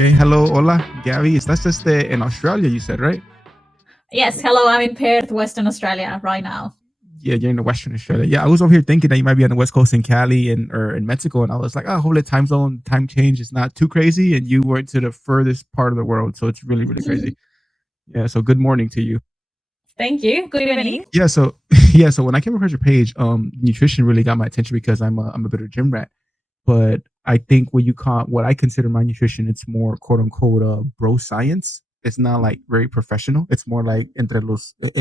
Okay, hello, hola, Gabby. Estás in Australia, you said, right? Yes, hello, I'm in Perth, Western Australia right now. Yeah, you're in the Western Australia. Yeah, I was over here thinking that you might be on the West Coast in Cali or in Mexico, and I was like, oh, hopefully time change is not too crazy, and you went to the furthest part of the world, so it's really, really crazy. Yeah, so good morning to you. Thank you. Good evening. Yeah, so so when I came across your page, nutrition really got my attention because I'm a bit of a gym rat. But I think what I consider my nutrition, it's more quote unquote bro science. It's not like very professional. It's more like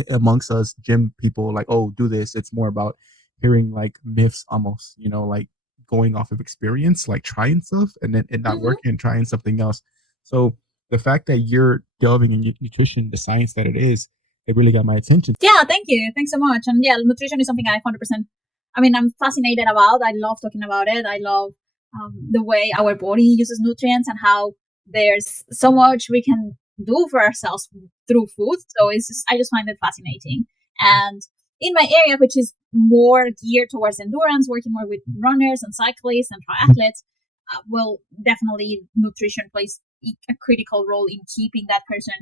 amongst us gym people, like, oh, do this. It's more about hearing like myths almost, like going off of experience, like trying stuff and then it not working and trying something else. So the fact that you're delving in nutrition, the science that it really got my attention. Yeah, thank you. Thanks so much. And yeah, nutrition is something I 100%, I'm fascinated about. I love talking about it. I love the way our body uses nutrients and how there's so much we can do for ourselves through food. So I just find it fascinating. And in my area, which is more geared towards endurance, working more with runners and cyclists and triathletes, definitely nutrition plays a critical role in keeping that person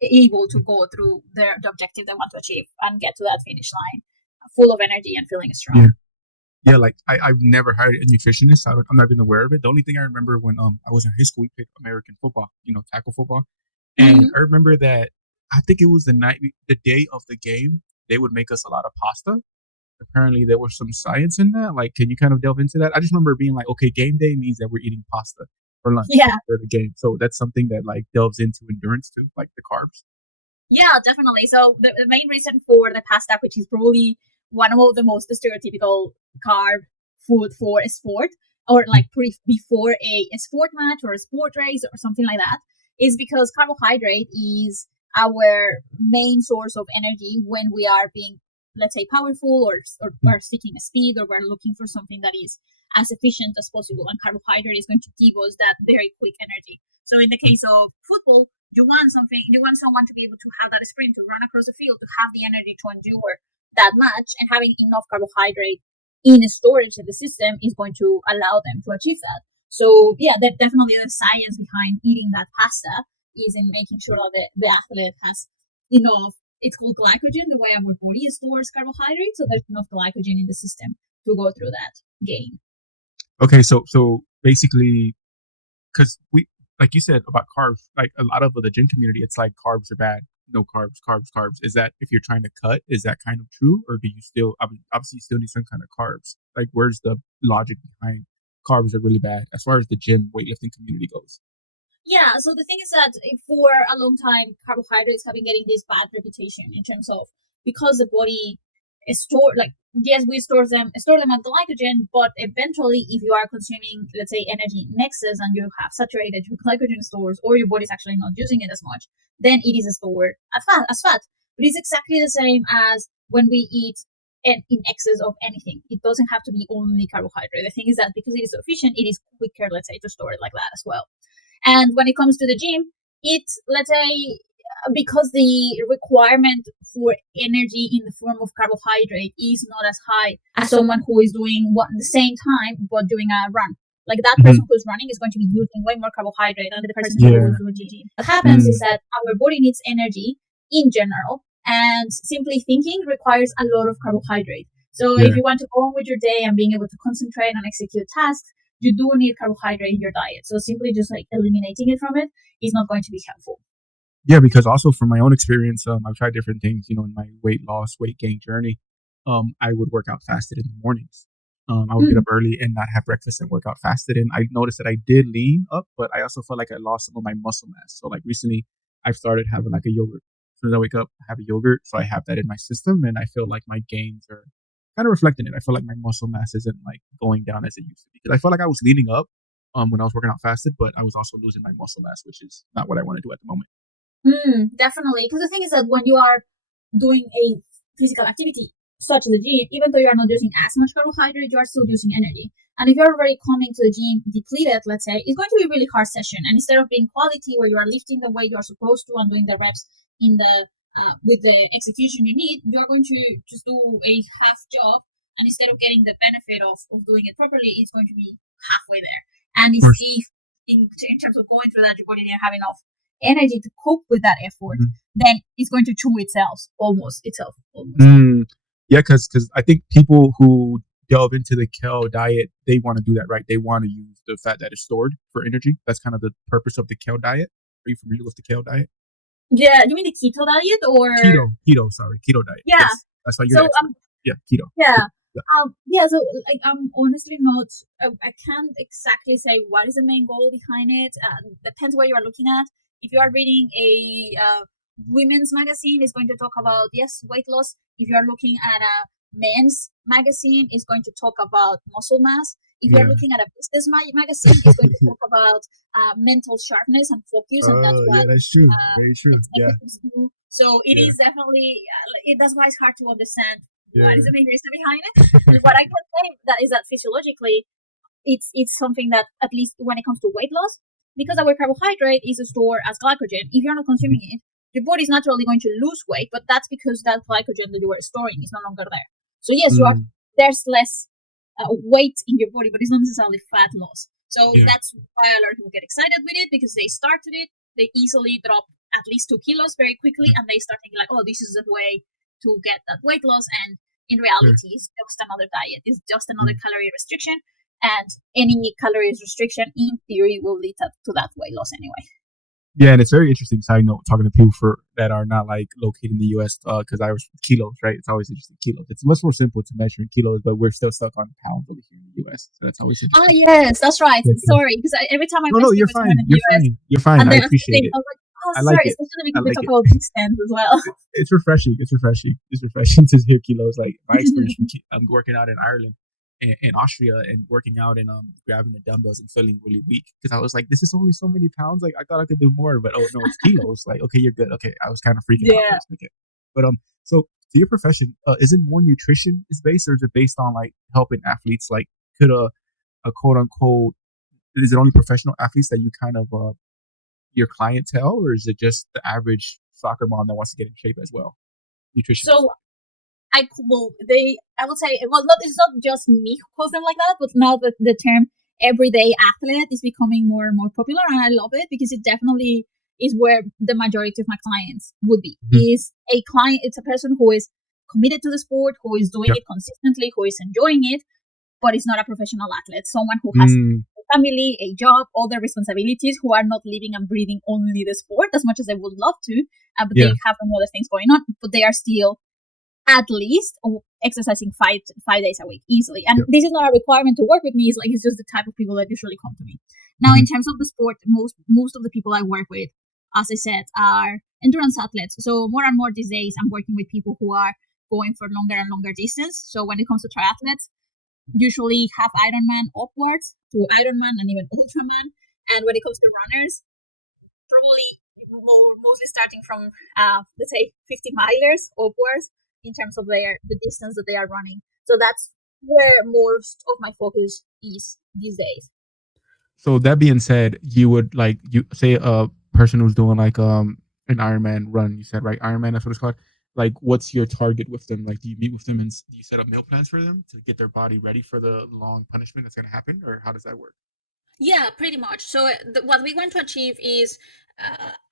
able to go through the objective they want to achieve and get to that finish line full of energy and feeling strong. Yeah, like I've never hired a nutritionist. I'm not even aware of it. The only thing I remember when I was in high school, we played American football, tackle football, and I remember that I think it was the day of the game, they would make us a lot of pasta. Apparently, there was some science in that. Like, can you kind of delve into that? I just remember being like, okay, game day means that we're eating pasta for lunch for the game. So that's something that like delves into endurance too, like the carbs. Yeah, definitely. So the main reason for the pasta, which is probably one of the most stereotypical carb food for a sport, or like before a sport match or a sport race or something like that, is because carbohydrate is our main source of energy when we are being, let's say, powerful or seeking a speed, or we're looking for something that is as efficient as possible. And carbohydrate is going to give us that very quick energy. So in the case of football, you want someone to be able to have that sprint, to run across the field, to have the energy to endure that match, and having enough carbohydrate in storage in the system is going to allow them to achieve that. So yeah, definitely the science behind eating that pasta is in making sure that the athlete has enough. It's called glycogen, the way our body stores carbohydrates, so there's enough glycogen in the system to go through that gain. Okay, so basically, because like you said about carbs, like a lot of the gym community, it's like carbs are bad. No carbs, carbs, carbs. Is that if you're trying to cut, is that kind of true? Or do you still, obviously you still need some kind of carbs? Like where's the logic behind carbs are really bad as far as the gym weightlifting community goes? Yeah, so the thing is that for a long time, carbohydrates have been getting this bad reputation in terms of, because the body is stored, like, yes, we store them as glycogen, but eventually if you are consuming, let's say, energy in excess and you have saturated your glycogen stores, or your body's actually not using it as much, then it is stored as fat. But it's exactly the same as when we eat in excess of anything. It doesn't have to be only carbohydrate. The thing is that because it is so efficient, it is quicker, let's say, to store it like that as well. And when it comes to the gym, it's, let's say, because the requirement for energy in the form of carbohydrate is not as high as someone who is doing at the same time but doing a run. Like that person who's running is going to be using way more carbohydrate than the person who is doing gym. What happens is that our body needs energy in general, and simply thinking requires a lot of carbohydrate. So if you want to go on with your day and being able to concentrate and execute tasks, you do need carbohydrate in your diet. So simply just like eliminating it from it is not going to be helpful. Yeah, because also from my own experience, I've tried different things, in my weight loss, weight gain journey. I would work out fasted in the mornings. I would get up early and not have breakfast and work out fasted. And I noticed that I did lean up, but I also felt like I lost some of my muscle mass. So like recently I've started having like a yogurt. As soon as I wake up, I have a yogurt. So I have that in my system and I feel like my gains are kind of reflecting it. I feel like my muscle mass isn't like going down as it used to be. Because I felt like I was leaning up when I was working out fasted, but I was also losing my muscle mass, which is not what I want to do at the moment. Definitely. Because the thing is that when you are doing a physical activity such as the gym, even though you are not using as much carbohydrate, you are still using energy. And if you're already coming to the gym depleted, let's say, it's going to be a really hard session. And instead of being quality where you are lifting the weight you are supposed to and doing the reps in the with the execution you need, you are going to just do a half job. And instead of getting the benefit of doing it properly, it's going to be halfway there. And if in terms of going through that, your body didn't have enough energy to cope with that effort, then it's going to chew itself almost. Yeah, because I think people who delve into the keto diet, they want to do that, right? They want to use the fat that is stored for energy. That's kind of the purpose of the keto diet. Are you familiar with the keto diet? Yeah, you mean the keto diet or keto diet. Yeah, yes, that's why you're so the expert. Yeah, keto. So like I'm honestly not. I can't exactly say what is the main goal behind it. Depends where you are looking at. If you are reading a women's magazine, it's going to talk about weight loss. If you are looking at a men's magazine, it's going to talk about muscle mass. If you're looking at a business magazine, it's going to talk about mental sharpness and focus, and that's what that's true. Very true. executives do. So it is definitely that's why it's hard to understand what is the main reason behind it. And what I can say that is that physiologically, it's something that, at least when it comes to weight loss, because our carbohydrate is stored as glycogen. If you're not consuming it, your body is naturally going to lose weight, but that's because that glycogen that you were storing is no longer there. So yes, there's less weight in your body, but it's not necessarily fat loss. So that's why a lot of people get excited with it, because they started it, they easily drop at least 2 kilos very quickly, and they start thinking like, oh, this is the way to get that weight loss. And in reality, it's just another diet. It's just another calorie restriction, and any calories restriction in theory will lead to that weight loss anyway. Yeah, and it's very interesting. Side note, talking to people that are not like located in the U.S. Because I was kilos, right? It's always interesting. Kilos. It's much more simple to measure in kilos, but we're still stuck on pounds over here in the U.S. So that's always interesting. Ah, yes, that's right. Sorry, because every time I you're fine. You're fine. I appreciate it. I like it. Especially because we talk about distance as well. It's refreshing. It's refreshing to hear kilos. Like my experience, I'm working out in Ireland, in Austria, and working out and grabbing the dumbbells and feeling really weak because I was like, this is only so many pounds. Like I thought I could do more, but oh no, it's kilos. Like okay, you're good. Okay, I was kind of freaking out. Okay. But so your profession, is it more nutrition is based, or is it based on like helping athletes? Like could a quote unquote, is it only professional athletes that you kind of your clientele, or is it just the average soccer mom that wants to get in shape as well? Nutrition. So I would say, it's not just me who calls them like that, but now that the term everyday athlete is becoming more and more popular, and I love it because it definitely is where the majority of my clients would be. Is a client, it's a person who is committed to the sport, who is doing it consistently, who is enjoying it, but is not a professional athlete. Someone who has a family, a job, other responsibilities, who are not living and breathing only the sport as much as they would love to, but they have some other things going on, but they are still at least exercising five days a week easily. And this is not a requirement to work with me. It's just the type of people that usually come to me. Now, in terms of the sport, most of the people I work with, as I said, are endurance athletes. So more and more these days, I'm working with people who are going for longer and longer distance. So when it comes to triathletes, usually half Ironman upwards to Ironman and even Ultraman. And when it comes to runners, probably mostly starting from, let's say, 50 milers upwards in terms of the distance that they are running. So that's where most of my focus is these days. So that being said, you would like, you say a person who's doing like an Ironman run, you said, right? Ironman, that's what it's called. Like, what's your target with them? Like, do you meet with them and do you set up meal plans for them to get their body ready for the long punishment that's going to happen? Or how does that work? Yeah, pretty much. So what we want to achieve is,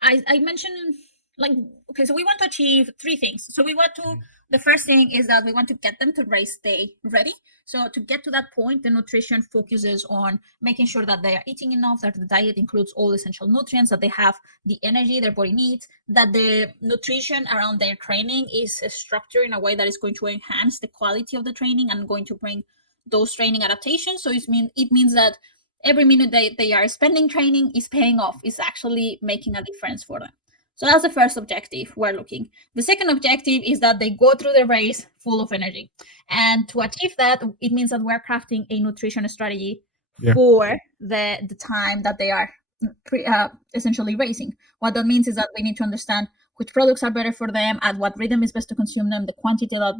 I mentioned, like, okay, so we want to achieve 3 things. So we want to, the first thing is that we want to get them to race day ready. So to get to that point, the nutrition focuses on making sure that they are eating enough, that the diet includes all essential nutrients, that they have the energy their body needs, that the nutrition around their training is structured in a way that is going to enhance the quality of the training and going to bring those training adaptations. So it means that every minute they are spending training is paying off, is actually making a difference for them. So that's the first objective we're looking. The second objective is that they go through the race full of energy. And to achieve that, it means that we're crafting a nutrition strategy for the time that they are essentially racing. What that means is that we need to understand which products are better for them, at what rhythm is best to consume them, the quantity that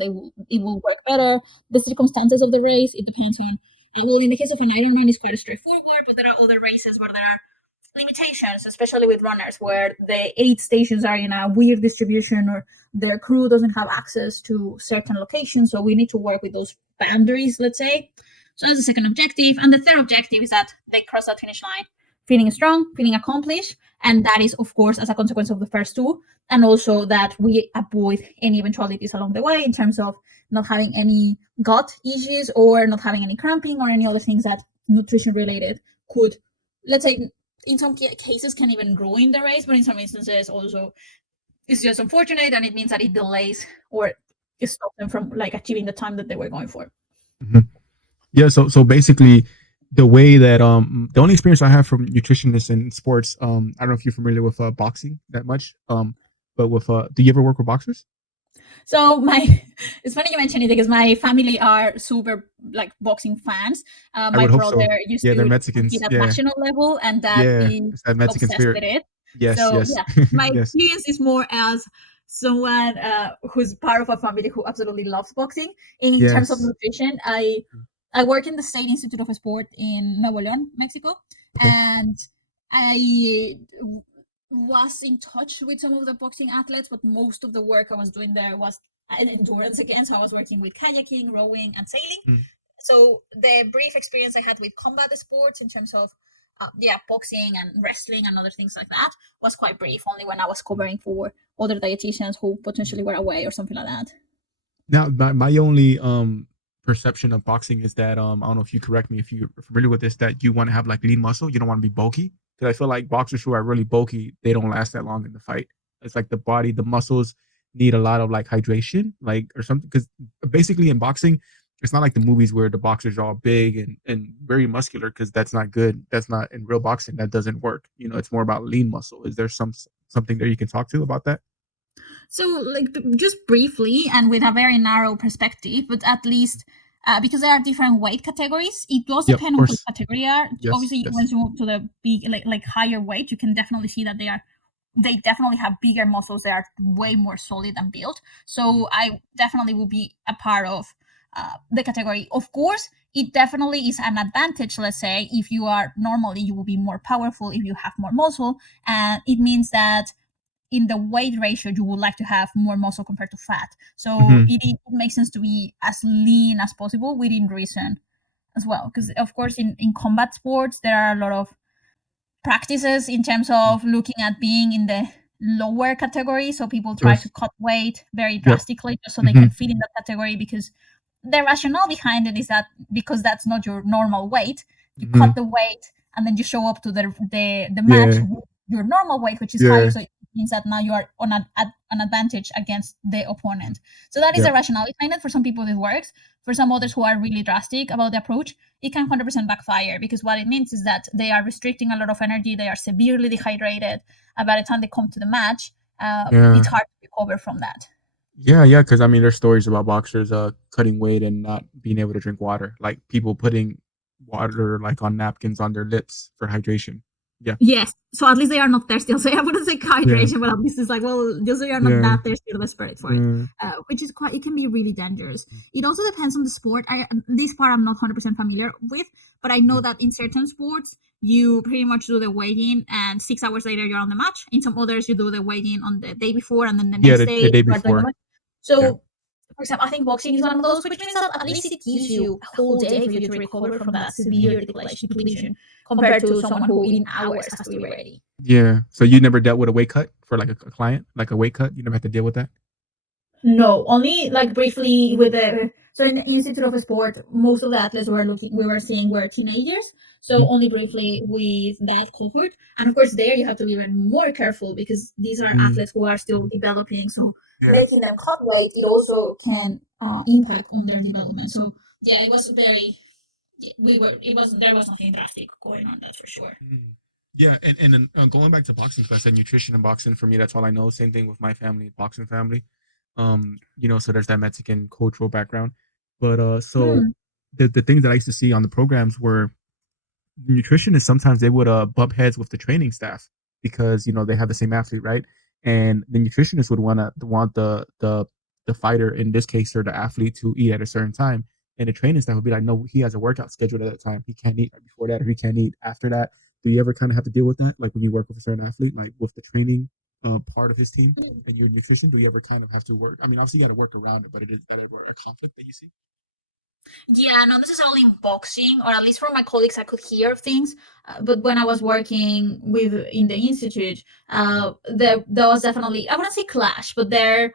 it will work better, the circumstances of the race. It depends on, well, in the case of an Ironman, it's quite straightforward, but there are other races where there are limitations, especially with runners, where the aid stations are in a weird distribution, or their crew doesn't have access to certain locations. So we need to work with those boundaries, let's say. So that's the second objective. And the third objective is that they cross that finish line feeling strong, feeling accomplished. And that is, of course, as a consequence of the first two. And also that we avoid any eventualities along the way in terms of not having any gut issues or not having any cramping or any other things that nutrition related could, let's say, in some cases can even ruin the race, but in some instances also it's just unfortunate, and it means that it delays or it stops them from like achieving the time that they were going for. Mhm. Yeah, so basically the way that the only experience I have from nutritionists in sports, I don't know if you're familiar with boxing that much. But with do you ever work with boxers? So my it's funny you mention it because my family are super like boxing fans. I My would hope brother so. used Yeah, they're to compete Mexicans. at Yeah. national level, and that Yeah. is It's that Mexican obsessed spirit. with it. Yes, So yes. yeah, my Yes. experience is more as someone who's part of a family who absolutely loves boxing. In terms of Yes. nutrition, I work in the State Institute of Sport in Nuevo León, Mexico, Okay. and I was in touch with some of the boxing athletes, but most of the work I was doing there was in endurance again. So I was working with kayaking, rowing, and sailing. Mm. So the brief experience I had with combat sports in terms of boxing and wrestling and other things like that was quite brief. Only when I was covering for other dietitians who potentially were away or something like that. Now, my only perception of boxing is that I don't know if you correct me if you're familiar with this, that you want to have like lean muscle, you don't want to be bulky. Because I feel like boxers who are really bulky, they don't last that long in the fight. It's like the body, the muscles need a lot of like hydration, like or something. Because basically in boxing, it's not like the movies where the boxers are all big and very muscular. Because that's not good. That's not in real boxing. That doesn't work. You know, it's more about lean muscle. Is there something there you can talk to about that? So, like, just briefly and with a very narrow perspective, but at least because there are different weight categories, it does Yep, of depend on which course. category you are. Yes, Obviously, yes. once you move to the big, like higher weight, you can definitely see that they definitely have bigger muscles. They are way more solid and built. So I definitely will be a part of the category. Of course, it definitely is an advantage. Let's say if you are normally, you will be more powerful if you have more muscle, and it means that in the weight ratio you would like to have more muscle compared to fat, so Hmm. it makes sense to be as lean as possible within reason as well, because of course in combat sports there are a lot of practices in terms of looking at being in the lower category, so people Of try to course. cut weight very Yep. drastically just so they Hmm. can fit in that category, because the rationale behind it is that because that's not your normal weight, you cut Hmm. the weight and then you show up to the match Yeah. with your normal weight, which is higher. Yeah. So it means that now you are on an advantage against the opponent. So that is Yep. the rationale behind it. For some people, it works. For some others who are really drastic about the approach, it can 100% backfire, because what it means is that they are restricting a lot of energy. They are severely dehydrated. And by the time they come to the match, it's Yeah. hard to recover from that. Yeah. Yeah. Because I mean, there's stories about boxers cutting weight and not being able to drink water, like people putting water like on napkins on their lips for hydration. Yeah. Yes. So at least they are not thirsty. I'll say I wouldn't say Yeah. hydration, but at least it's like, well, just so you're not Yeah. that thirsty or desperate for it, Yeah. which is quite. It can be really dangerous. It also depends on the sport. This part I'm not 100% familiar with, but I know Yeah. that in certain sports you pretty much do the weigh-in, and 6 hours later you're on the match. In some others you do the weigh-in on the day before, and then the Yeah. next The day day you are doing the before. match. Yeah. So for example, I think boxing is one of those, which means that at least it gives you a whole day for you to recover from that severe depletion compared to someone who in hours has to be ready. Yeah. So you never dealt with a weight cut for like a client, like a weight cut. You never had to deal with that. No, only like briefly with the so in the Institute of Sport, most of the athletes we were seeing were teenagers. So Mhm. only briefly with that cohort. And of course there you have to be even more careful because these are Mm. athletes who are still developing. So Yeah. making them cut weight, it also can impact on their development. So yeah, it was very we were it was there was nothing drastic going on, that's for sure. Mm. Yeah, and then going back to boxing, so I said nutrition and boxing for me. That's all I know. Same thing with my family, boxing family. So there's that Mexican cultural background. But so Hmm. the things that I used to see on the programs were nutritionists. Sometimes they would bump heads with the training staff because they have the same athlete, right? And the nutritionist would want the fighter, in this case or the athlete, to eat at a certain time, and the training staff would be like, no, he has a workout scheduled at that time, he can't eat right before that, or he can't eat after that. Do you ever kind of have to deal with that, like when you work with a certain athlete, like with the training part of his team and your nutrition? Do you ever kind of have to work? I mean, obviously you got to work around it, but it is that ever a conflict that you see? Yeah, not necessarily in boxing, or at least from my colleagues, I could hear of things. But when I was working with in the institute, there was definitely, I wouldn't say clash, but there,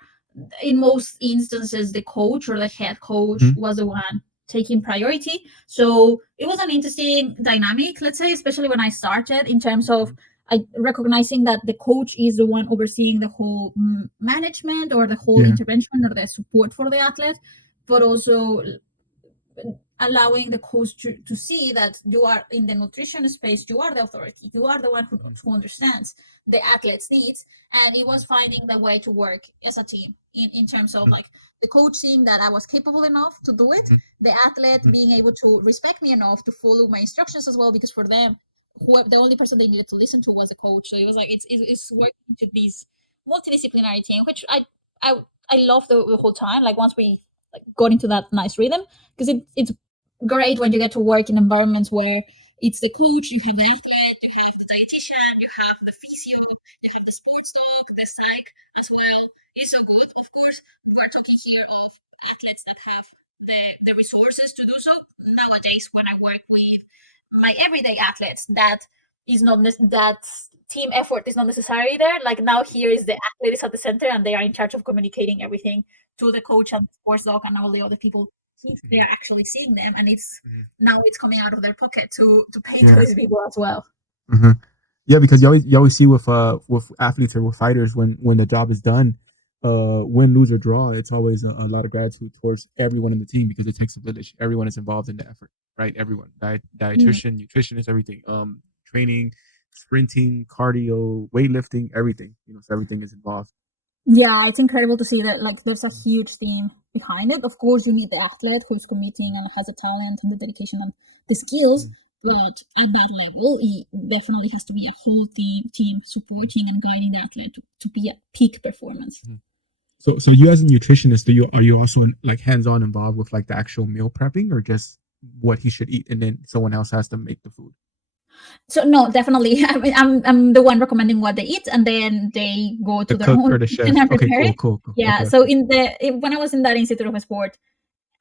in most instances, the coach or the head coach Mm-hmm. was the one taking priority. So it was an interesting dynamic, let's say, especially when I started, in terms of recognizing that the coach is the one overseeing the whole management or the whole Yeah. intervention or the support for the athlete, but also allowing the coach to see that you are in the nutrition space, you are the authority, you are the one who understands the athlete's needs. And it was finding the way to work as a team in terms of like the coach seeing that I was capable enough to do it, the athlete being able to respect me enough to follow my instructions as well, because for them, the only person they needed to listen to was the coach. So it was like it's working to this multidisciplinary team, which I I love the whole time. Like once we like got into that nice rhythm, because it's great when you get to work in environments where it's the coach, you have the athlete, you have the dietitian, you have the physio, you have the sports doc, the psych as well. It's so good. Of course, we're talking here of athletes that have the resources to do so. Nowadays, when I work with my everyday athletes, that is not that team effort is not necessary there. Like now, here is the athlete is at the center, and they are in charge of communicating everything to the coach and the sports doc and all the other people, since they are actually seeing them, and it's now it's coming out of their pocket to pay to Yeah. these people as well. Mm-hmm. Yeah, because you always see with athletes or with fighters when the job is done, win, lose or draw, it's always a lot of gratitude towards everyone in the team because it takes a village. Everyone is involved in the effort, right? Everyone, Mm. dietitian, nutritionist, everything, training, sprinting, cardio, weightlifting, everything. So everything is involved. Yeah, it's incredible to see that like there's a huge team behind it. Of course, you need the athlete who's committing and has the talent and the dedication and the skills, but at that level, it definitely has to be a whole team supporting and guiding the athlete to be at peak performance. So you as a nutritionist, are you also like hands-on involved with like the actual meal prepping or just what he should eat and then someone else has to make the food? So no, definitely, I'm the one recommending what they eat, and then they go The to their cook own or the kitchen chef. and Okay, prepare cool, it. cool, cool. Yeah. Okay, So okay. when I was in that Institute of Sport,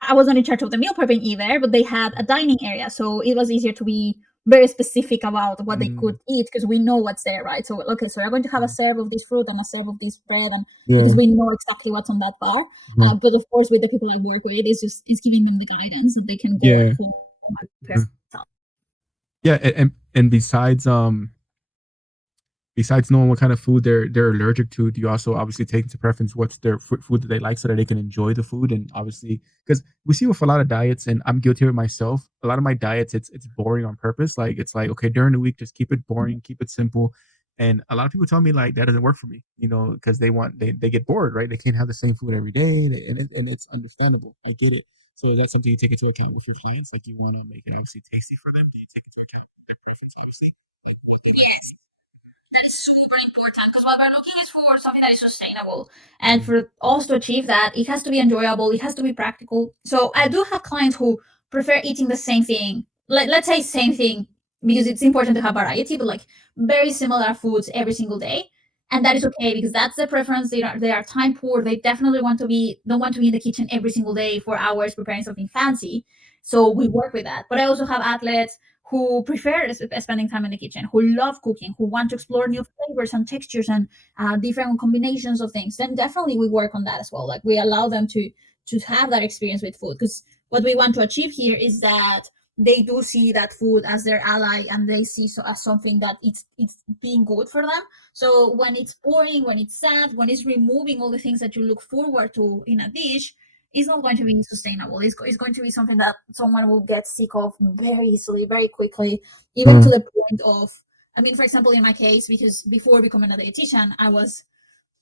I wasn't in charge of the meal prepping either, but they had a dining area, so it was easier to be very specific about what they could eat because we know what's there, right? So okay, so we're going to have a serve of this fruit and a serve of this bread, and because Yeah. we know exactly what's on that bar. But of course, with the people I work with, it's giving them the guidance that they can go at Yeah. home and prepare Mhm. themselves. Yeah, and besides knowing what kind of food they're allergic to, do you also obviously take into preference what's their food that they like so that they can enjoy the food? And obviously, because we see with a lot of diets, and I'm guilty of it myself. A lot of my diets, it's boring on purpose. Like it's like okay, during the week, just keep it boring, keep it simple. And a lot of people tell me like that doesn't work for me, because they get bored, right? They can't have the same food every day, and it's understandable. I get it. So is that something you take into account with your clients? Like you want to make it obviously tasty for them? Do you take into account their preference, obviously, like what they like? Yes, that is super important, because what we're looking is for something that is sustainable. And for us to achieve that, it has to be enjoyable, it has to be practical. So I do have clients who prefer eating the same thing. Let's say same thing, because it's important to have variety, but like very similar foods every single day. And that is okay, because that's their preference. They are time poor. They definitely don't want to be in the kitchen every single day for hours preparing something fancy. So we work with that. But I also have athletes who prefer spending time in the kitchen, who love cooking, who want to explore new flavors and textures and different combinations of things, then definitely we work on that as well. Like we allow them to have that experience with food, because what we want to achieve here is that they do see that food as their ally, and they see as something that it's being good for them. So when it's boring, when it's sad, when it's removing all the things that you look forward to in a dish, it's not going to be sustainable. It's going to be something that someone will get sick of very easily, very quickly, even to Mm, the point of, I mean, for example, in my case, because before becoming a dietitian, I was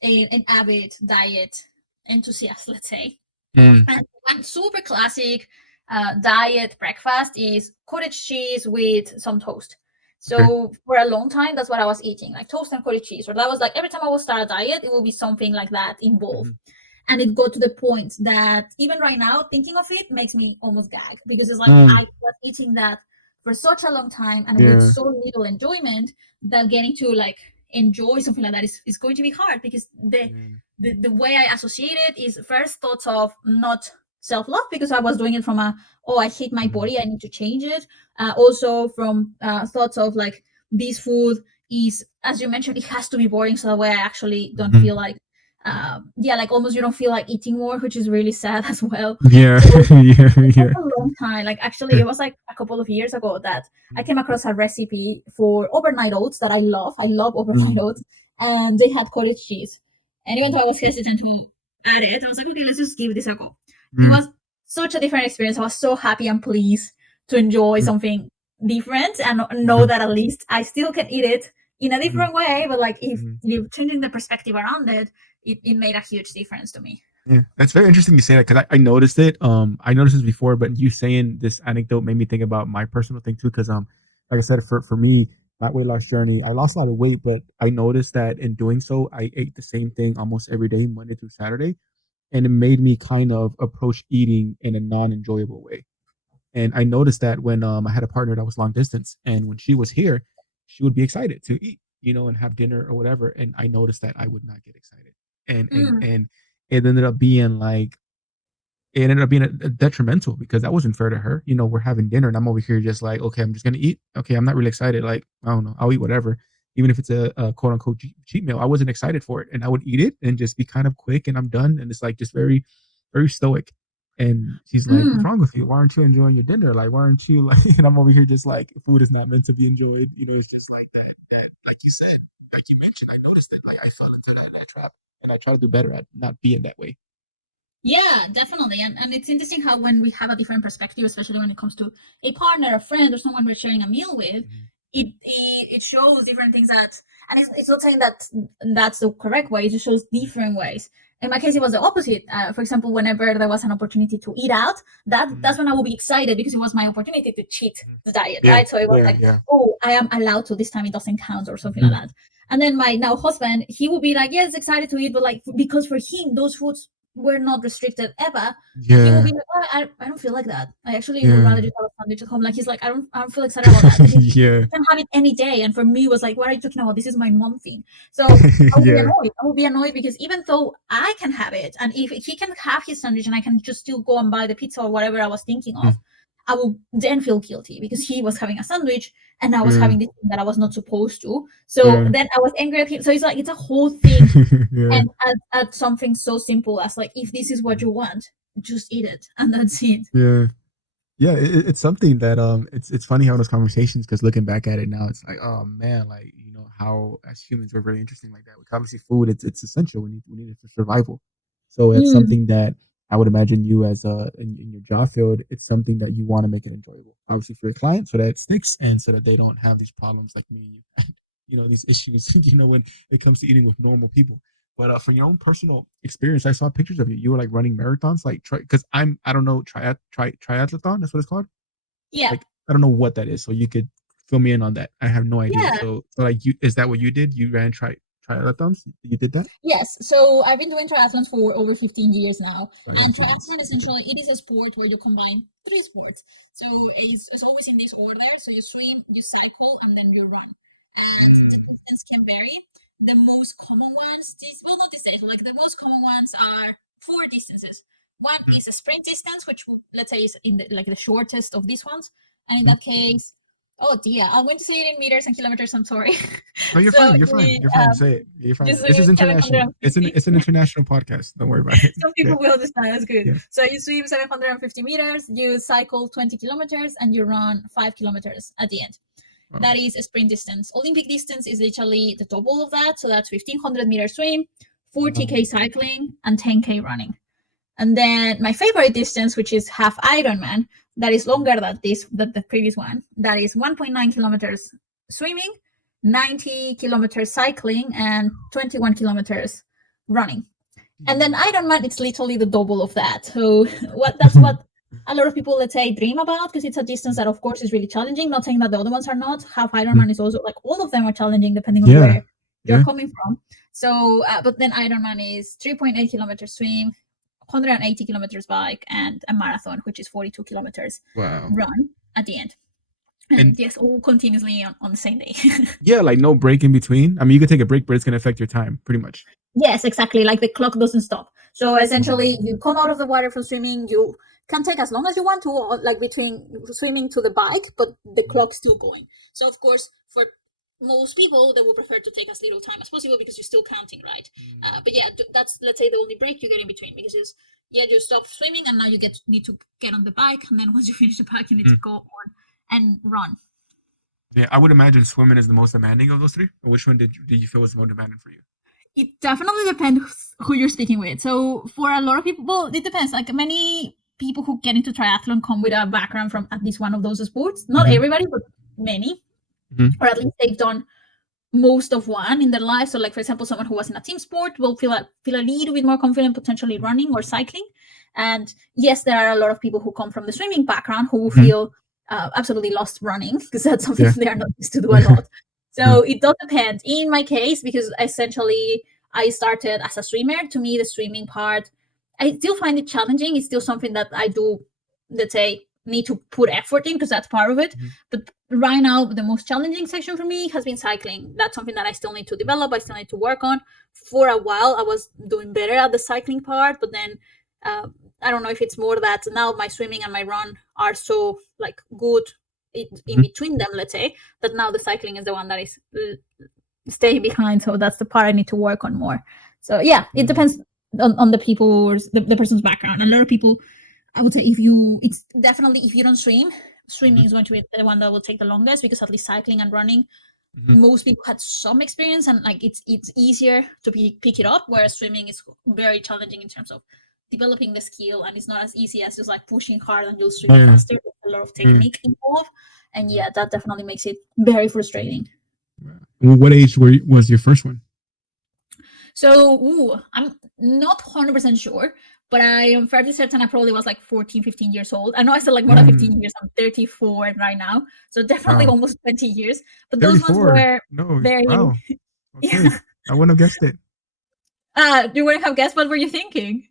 an avid diet enthusiast, let's say. mm, And one super classic diet breakfast is cottage cheese with some toast. okay. So for a long time, that's what I was eating, like toast and cottage cheese. Or that was like every time I would start a diet, it will be something like that involved. Mhm. And it got to the point that even right now, thinking of it makes me almost gag, because it's like I Mm, was eating that for such a long time and with yeah. so little enjoyment, that getting to like enjoy something like that is going to be hard, because the Yeah. the way I associate it is first thoughts of not self-love, because I was doing it from I hate my Mhm. body, I need to change it. Also from thoughts of like, this food is, as you mentioned, it has to be boring, so that way I actually don't Mhm. feel like like almost you don't feel like eating more, which is really sad as well. Yeah. So Yeah. it Yeah. took a long time. Like actually, it was like a couple of years ago that I came across a recipe for overnight oats that I love. I love overnight Mm. oats, and they had cottage cheese. And even though Mm. I was hesitant to add it, I was like, okay, let's just give this a go. It Mm. was such a different experience. I was so happy and pleased to enjoy Mm. something different and know Mhm. that at least I still can eat it in a Mhm. different way. But like if Mhm. you're changing the perspective around it, it made a huge difference to me. Yeah, that's very interesting you say that because I noticed it. I noticed this before, but you saying this anecdote made me think about my personal thing too. Because like I said, for me, my weight loss journey, I lost a lot of weight, but I noticed that in doing so, I ate the same thing almost every day, Monday through Saturday, and it made me kind of approach eating in a non-enjoyable way. And I noticed that when I had a partner that was long distance, and when she was here, she would be excited to eat, and have dinner or whatever. And I noticed that I would not get excited, and and Mm, and it ended up being like it ended up being a detrimental because that wasn't fair to her. We're having dinner and I'm over here just like, okay, I'm just gonna eat. Okay, I'm not really excited. Like, I don't know, I'll eat whatever, even if it's a quote unquote cheat meal. I wasn't excited for it, and I would eat it and just be kind of quick, and I'm done. And it's like just very, very stoic. And she's like, "What's mm, wrong with you? Why aren't you enjoying your dinner? Like, why aren't you like?" And I'm over here just like, food is not meant to be enjoyed. It's just like you said, like you mentioned. I noticed that I fell into that trap, and I try to do better at not being that way. Yeah, definitely. And it's interesting how when we have a different perspective, especially when it comes to a partner, a friend, or someone we're sharing a meal with, Mhm. it shows different things that, and it's not saying that that's the correct way, it just shows different ways. In my case, it was the opposite. For example, whenever there was an opportunity to eat out, that's Mhm. when I would be excited because it was my opportunity to cheat Mhm. the diet, Yeah, right? So it was yeah, like, yeah. oh, I am allowed to, this time it doesn't count or something like Mhm. that. And then my now husband, he would be like, yes, excited to eat, but like, because for him, those foods were not restricted ever, he will Yeah, be like, oh, I don't feel like that. I actually would yeah. rather just have a sandwich at home. Like he's like, I don't feel excited about that because Yeah. you can have it any day. And for me, it was like, what are you talking about? This is my mom thing. So I would be Yeah. annoyed. I would be annoyed because even though I can have it, and if he can have his sandwich, and I can just still go and buy the pizza or whatever I was thinking Mm, of, I will then feel guilty because he was having a sandwich and I was yeah, having this thing that I was not supposed to. So yeah. then I was angry at him. So it's like it's a whole thing, Yeah. and at something so simple as like, if this is what Mhm. you want, just eat it and that's it. Yeah. Yeah, it's something that it's funny having those conversations because looking back at it now, it's like, oh man, like how as humans we're very interesting like that. Like, obviously, food it's essential. We need it for survival. So it's Mm, something that I would imagine you as in your job field, it's something that you want to make it enjoyable. Obviously for your client, so that it sticks and so that they don't have these problems like me and you had, these issues, when it comes to eating with normal people. But from your own personal experience, I saw pictures of you. You were like running marathons, like because I don't know triathlon. That's what it's called. yeah. Like I don't know what that is. So you could fill me in on that. I have no idea. Yeah. So like you is that what you did? You ran triathlons? You did that? Yes. So I've been doing triathlons for over 15 years now. Right on, And so nice. triathlon essentially, it is a sport where you combine three sports. So it's always in this order. So you swim, you cycle, and then you run. And the Mm, distance can vary. The most common ones, not this days, like the most common ones are four distances. One is a sprint distance, which let's say is in like the shortest of these ones. And in mm. that case, oh dear, I'm going to say it in meters and kilometers. I'm sorry. No, you're So fine. You're fine. You're fine. Say it. You're fine. just This is international. It's an 750. it's an international podcast. Don't worry about it. Some Yeah. people will understand. That's good. Yeah. So you swim 750 meters, you cycle 20 kilometers, and you run 5 kilometers at the end. Wow. That is a sprint distance. Olympic distance is literally the double of that. So that's 1500 meter swim, Wow. 40K cycling, and 10K running. And then my favorite distance, which is half Ironman, that is longer than the previous one. That is 1.9 kilometers swimming, 90 kilometers cycling, and 21 kilometers running. And then Mm. Ironman, it's literally the double of that. So that's what a lot of people, let's say, dream about, because it's a distance that of course is really challenging. Not saying that the other ones are not. Half Ironman is also, like, all of them are challenging depending on Yeah. where you're Yeah. coming from. So but then Ironman is 3.8 kilometers swim, 180 kilometers bike, and a marathon, which is 42 kilometers Wow. run at the end. And And yes, all continuously on the same day. yeah, like no break in between. I mean, you could take a break, but it's gonna affect your time pretty much. Yes, exactly. Like the clock doesn't stop. So essentially, you come out of the water from swimming, you can take as long as you want to, like between swimming to the bike, but the clock's still going. So of course, for most people, they will prefer to take as little time as possible because you're still counting, right? But yeah, that's, let's say, the only break you get in between, because it's, yeah, you stop swimming and now you need to get on the bike, and then once you finish the bike, you need to go on and run. Yeah, I would imagine swimming is the most demanding of those three. Or which one did you feel was more demanding for you? It definitely depends who you're speaking with. So for a lot of people, well, it depends. Like many people who get into triathlon come with a background from at least one of those sports. Not everybody, but many, or at least they've done most of one in their life. So, like for example, someone who was in a team sport will feel a little bit more confident potentially running or cycling. And yes, there are a lot of people who come from the swimming background who will feel absolutely lost running because that's something they are not used to do a lot. So it does depend. In my case, because essentially I started as a swimmer, to me the swimming part, I still find it challenging. It's still something that I do, let's say, need to put effort in because that's part of it. But right now, the most challenging section for me has been cycling. That's something that I still need to develop. I still need to work on. For a while, I was doing better at the cycling part, but then I don't know if it's more that now my swimming and my run are so like good in between them, let's say, that now the cycling is the one that is staying behind. So that's the part I need to work on more. So yeah, it depends on the people's the person's background. A lot of people, I would say, it's definitely, if you don't swim, swimming is going to be the one that will take the longest, because at least cycling and running, most people had some experience and like it's easier to pick it up, whereas swimming is very challenging in terms of developing the skill, and it's not as easy as just like pushing hard and you'll swim faster. There's a lot of technique involved, and yeah, that definitely makes it very frustrating. What age was your first one? So, I'm not 100% sure, but I am fairly certain I probably was like 14, 15 years old. I know I said like more than 15 years. I'm 34 right now. So definitely almost 20 years. But those ones 34. were No, very... wow. Okay. I wouldn't have guessed it. You wouldn't have guessed. What were you thinking?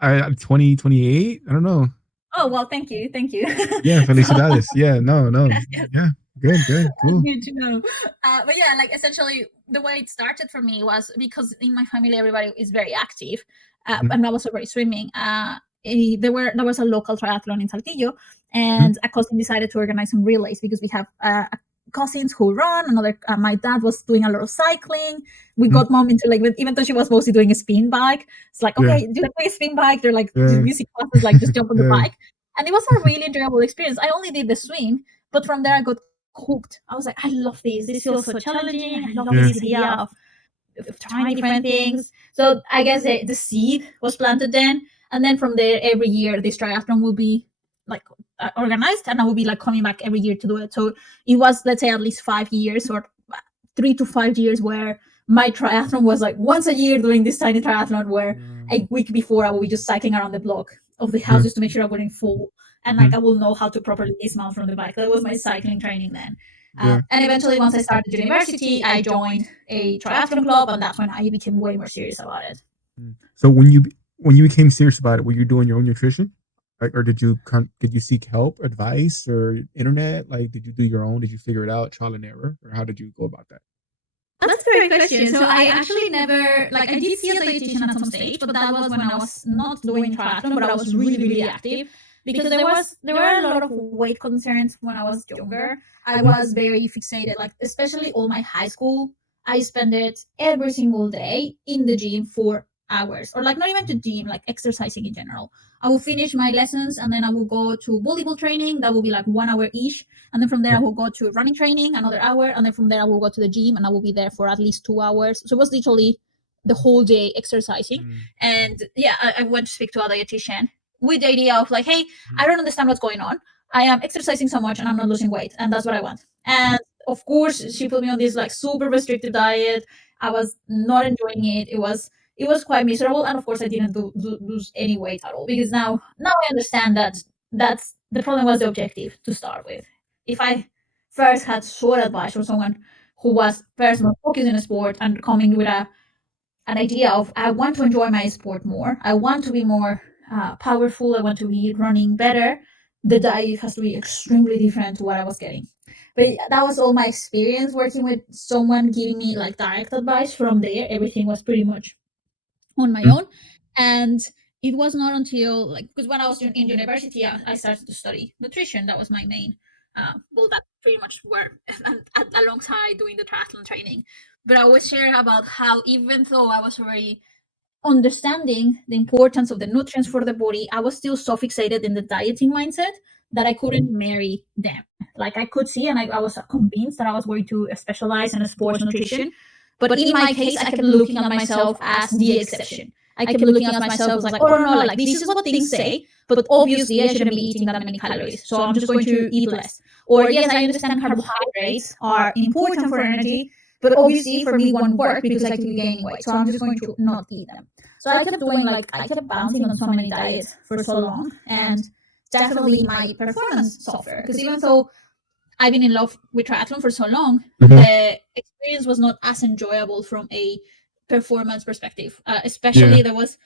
20, 28? I don't know. Oh, well, thank you. Thank you. Yeah, felicidades. Yeah, no. Yes. Yeah, good, cool. Good to know. But yeah, like essentially the way it started for me was because in my family everybody is very active, and I was already swimming. There was a local triathlon in Saltillo, and a cousin decided to organize some relays because we have cousins who run. Another, my dad was doing a lot of cycling. We got mom into like, even though she was mostly doing a spin bike, it's like, okay, do you like a spin bike? They're like music classes, like just jump on the bike. And it was a really enjoyable experience. I only did the swim, but from there I got hooked. I was like, I love this. This feels so challenging. I love this idea of trying different things. So I guess the seed was planted then. And then from there, every year, this triathlon will be like organized, and I will be like coming back every year to do it. So it was, let's say, at least 5 years or 3 to 5 years where my triathlon was like once a year doing this tiny triathlon where a week before I will be just cycling around the block of the house just to make sure I wouldn't fall. And like I will know how to properly dismount from the bike. That was my cycling training then. And eventually, once I started university, I joined a triathlon club, and that's when I became way more serious about it. So when you became serious about it, were you doing your own nutrition? Like, or did you seek help, advice, or internet? Like, did you do your own? Did you figure it out, trial and error, or how did you go about that? That's a great question. So I actually never, like, I did see a dietitian at some stage, but that was when I was not doing triathlon, but I was really, really active, because there were a lot of weight concerns when I was younger. I was very fixated, like especially all my high school. I spent it every single day in the gym for hours, or like not even to gym, like exercising in general. I will finish my lessons and then I will go to volleyball training. That will be like 1 hour each. And then from there, I will go to running training, another hour. And then from there, I will go to the gym and I will be there for at least 2 hours. So it was literally the whole day exercising. And yeah, I went to speak to a dietitian with the idea of like, hey, I don't understand what's going on. I am exercising so much and I'm not losing weight. And that's what I want. And of course, she put me on this like super restricted diet. I was not enjoying it. It was quite miserable, and of course I didn't lose any weight at all, because now I understand that that's the problem was the objective to start with. If I first had short advice from someone who was first more focused in a sport and coming with an idea of, I want to enjoy my sport more, I want to be more powerful, I want to be running better, the diet has to be extremely different to what I was getting. But that was all my experience working with someone giving me like direct advice. From there, everything was pretty much on my Mhm. own. And it was not until like, because when I was in university, I started to study nutrition. That was my main, well, that pretty much were alongside doing the triathlon training. But I always share about how even though I was very understanding the importance of the nutrients for the body, I was still so fixated in the dieting mindset that I couldn't marry them. Like I could see, and I was convinced that I was going to specialize in sports nutrition. But in my case, I kept looking at myself as the exception. I kept looking at myself as like, oh no, no, like this is what things say, but obviously I shouldn't be eating that many calories. So I'm just going to eat less. Or yes, I understand carbohydrates are important for energy, but obviously for me won't work because I keep gaining weight. So I'm just going to not eat them. So I kept doing like I kept bouncing on so many diets for so long, and definitely my performance suffered because even though I've been in love with triathlon for so long, the experience was not as enjoyable from a performance perspective. Yeah. Especially there was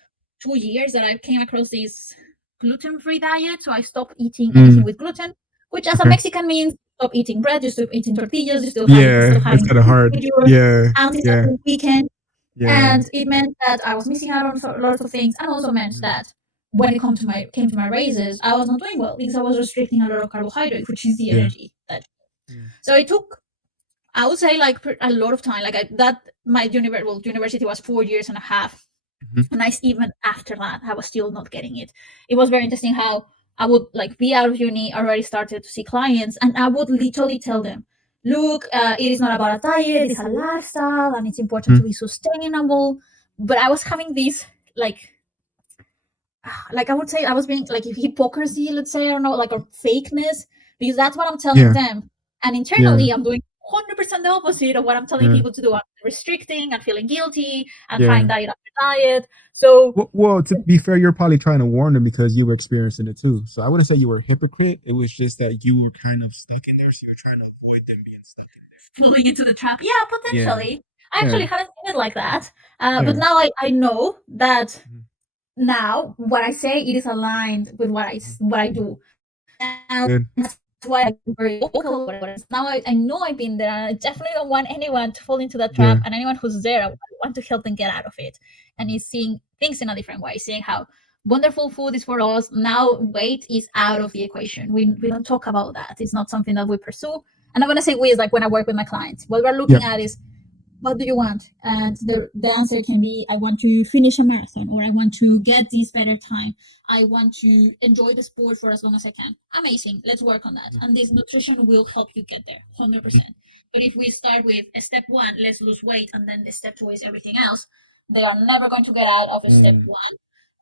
2 years that I came across this gluten-free diet, so I stopped eating anything Mm. with gluten, which as a Okay. Mexican means stop eating bread, you stop eating tortillas, you still Yeah, stop that's having kind of hard. your Yeah, yeah, anti weekend, yeah. and it meant that I was missing out on lots of things, and also meant Mhm. that when it came to my races, I was not doing well because I was restricting a lot of carbohydrate, which is the Yeah. energy that. So it took, I would say, like a lot of time. Like my university was 4 years and a half, Mhm. and even after that, I was still not getting it. It was very interesting how I would like be out of uni, already started to see clients, and I would literally tell them, "Look, it is not about a diet; it's a lifestyle, and it's important to Mhm. be sustainable." But I was having this like I would say I was being like hypocrisy, let's say, I don't know, like a fakeness, because that's what I'm telling Yeah, them. And yeah, internally, I'm doing 100% the opposite of what I'm telling yeah, people to do. I'm restricting and feeling guilty and trying yeah. diet after diet. So, Well, to be fair, you're probably trying to warn them because you were experiencing it too. So I wouldn't say you were a hypocrite. It was just that you were kind of stuck in there, so you're trying to avoid them being stuck in falling into the trap, yeah, there. potentially. I Yeah, actually hadn't seen it like that. But yeah, now I know that yeah. now what I say, it is aligned with Mhm. what I do. And Good. that's why I'm very vocal about it. Now I know I've been there, and I definitely don't want anyone to fall into that trap. Yeah. And anyone who's there, I want to help them get out of it. And Mhm. is seeing things in a different way, seeing how wonderful food is for us. Now weight is out of the equation. We don't talk about that. It's not something that we pursue. And I'm gonna say we is like when I work with my clients. What we're Yeah. looking at is, what do you want? And the answer can be, I want to finish a marathon, or I want to get this better time. I want to enjoy the sport for as long as I can. Amazing. Let's work on that. And this nutrition will help you get there 100%. But if we start with step one, let's lose weight, and then the step two is everything else, they are never going to get out of step Mhm. one.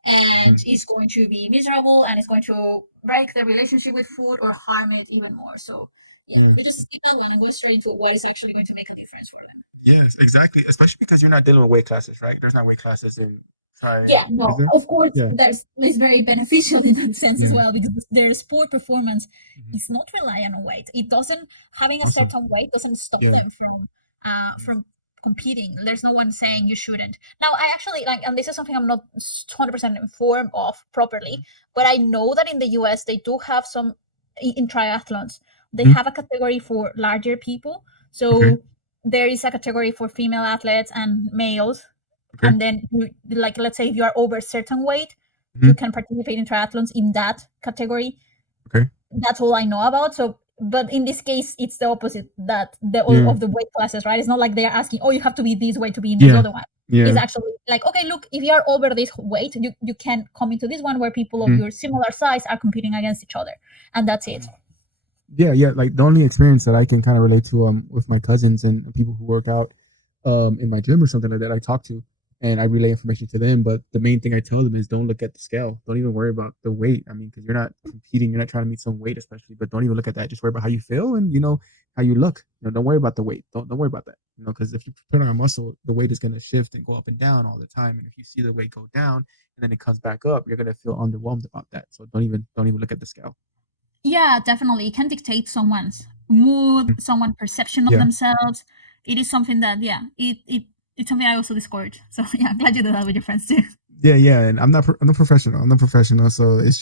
And it's going to be miserable, and it's going to break the relationship with food or harm it even more. So, yeah, Mhm. they just skip that one and go straight into what is actually going to make a difference for them. Yes, exactly. Especially because you're not dealing with weight classes, right? There's not weight classes in try. Yeah, Is no, there? of course, Yeah. it's very beneficial in that sense as Yeah. well, because their sport performance Mhm. is not reliant on weight. It doesn't, having a Awesome. certain weight doesn't stop Yeah. them from competing. There's no one saying you shouldn't. Now, I actually like, and this is something I'm not 100% informed of properly, but I know that in the US they do have some in triathlons. They Mhm. have a category for larger people. Okay. So there is a category for female athletes and males, Okay. and then like let's say if you are over a certain weight, you Mhm. can participate in triathlons in that category. Okay. That's all I know about. So but in this case it's the opposite, that the all Yeah. of the weight classes, right? It's not like they're asking, oh, you have to be this weight to be in this Yeah. other one. It's Yeah. actually like, okay, look, if you are over this weight, you can come into this one where people of Mhm. your similar size are competing against each other, and that's it. Yeah, yeah. Like the only experience that I can kind of relate to with my cousins and people who work out in my gym or something like that, I talk to and I relay information to them. But the main thing I tell them is don't look at the scale. Don't even worry about the weight. I mean, because you're not competing, you're not trying to meet some weight, especially. But don't even look at that. Just worry about how you feel and how you look. Don't worry about the weight. Don't worry about that. Because if you put on a muscle, the weight is going to shift and go up and down all the time. And if you see the weight go down and then it comes back up, you're going to feel underwhelmed about that. So don't even look at the scale. Yeah, definitely. It can dictate someone's mood, someone's perception of Yeah. themselves. It is something that, yeah, it's something I also discourage. So yeah, I'm glad you do that with your friends too. Yeah, yeah, and I'm not professional. I'm not professional, so it's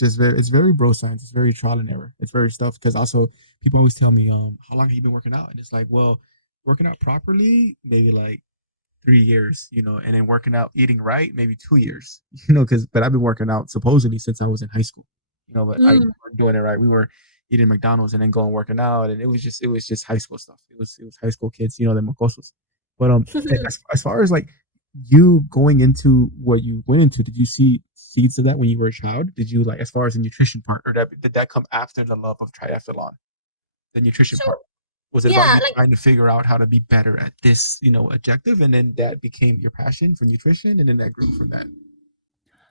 very bro science. It's very trial and error. It's very stuff because also people always tell me, how long have you been working out? And it's like, well, working out properly, maybe like 3 years, and then working out, eating right, maybe 2 years, but I've been working out supposedly since I was in high school, but I Mm. weren't doing it right. We were eating McDonald's and then going working out, and it was just high school stuff. It was high school kids, the mocosos. But as far as like you going into what you went into, did you see seeds of that when you were a child? Did you like as far as the nutrition part, or did that come after the love of triathlon, the nutrition So part? Was it about yeah, you like trying to figure out how to be better at this, objective, and then that became your passion for nutrition, and then that grew from that?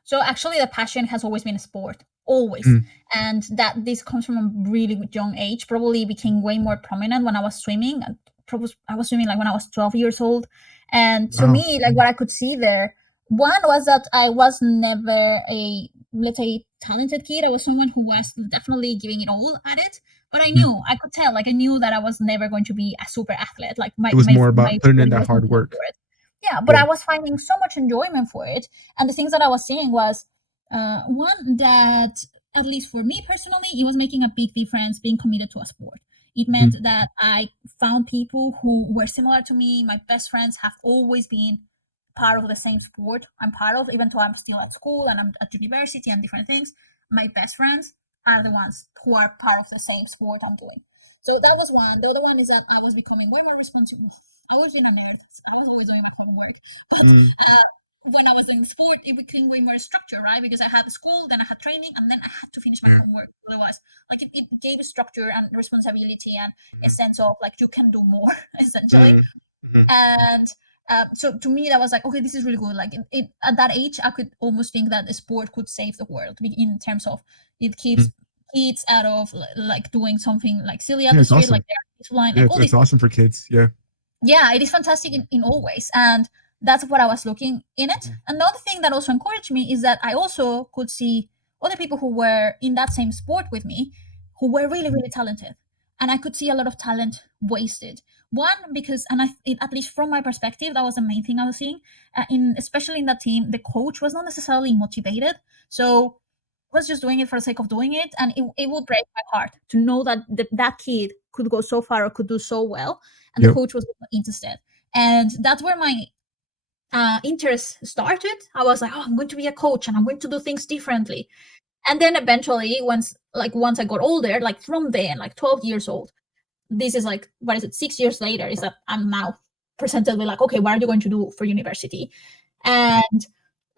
so actually the passion has always been a sport, always. Mm. And that this comes from a really young age, probably became way more prominent when I was swimming. I was swimming like when I was 12 years old. And to Wow. me, like what I could see there, one was that I was never a, let's say, talented kid. I was someone who was definitely giving it all at it. But I Mhm. knew, I could tell, like I knew that I was never going to be a super athlete. Like It was more my about putting in body that was not hard built work. for it. Yeah, but Yeah. I was finding so much enjoyment for it. And the things that I was seeing was one that, at least for me personally, it was making a big difference being committed to a sport. It meant Mhm. that I found people who were similar to me. My best friends have always been part of the same sport I'm part of, even though I'm still at school and I'm at university and different things. My best friends are the ones who are part of the same sport I'm doing. So that was one. The other one is that I was becoming way more responsible. I was being a nerd. I was always doing my homework, but Mhm. when I was doing sport, it became way more structure, right? Because I had school, then I had training, and then I had to finish my Yeah. homework. Otherwise, like it gave structure and responsibility and a Mhm. sense of like you can do more, essentially. Mhm. Mhm. And so to me, that was like, okay, this is really good. Like at that age, I could almost think that the sport could save the world in terms of it keeps Mhm. kids out of like doing something like silly at Yeah, the it's street, like awesome. they're blind, Yeah, like it's, all it's these. awesome for kids. Yeah. Yeah, it is fantastic in all ways, and that's what I was looking in it. Mhm. Another thing that also encouraged me is that I also could see other people who were in that same sport with me who were really really talented, and I could see a lot of talent wasted. One, because at least from my perspective, that was the main thing I was seeing, in especially in that team, the coach was not necessarily motivated, so was just doing it for the sake of doing it, and it would break my heart to know that that kid could go so far or could do so well, and the Yep. coach was not interested. And that's where my interest started. I was like, oh, I'm going to be a coach and I'm going to do things differently. And then eventually, once I got older, like from then, like 12 years old, this is like, what is it, 6 years later, is that I'm now presented with like, okay, what are you going to do for university? And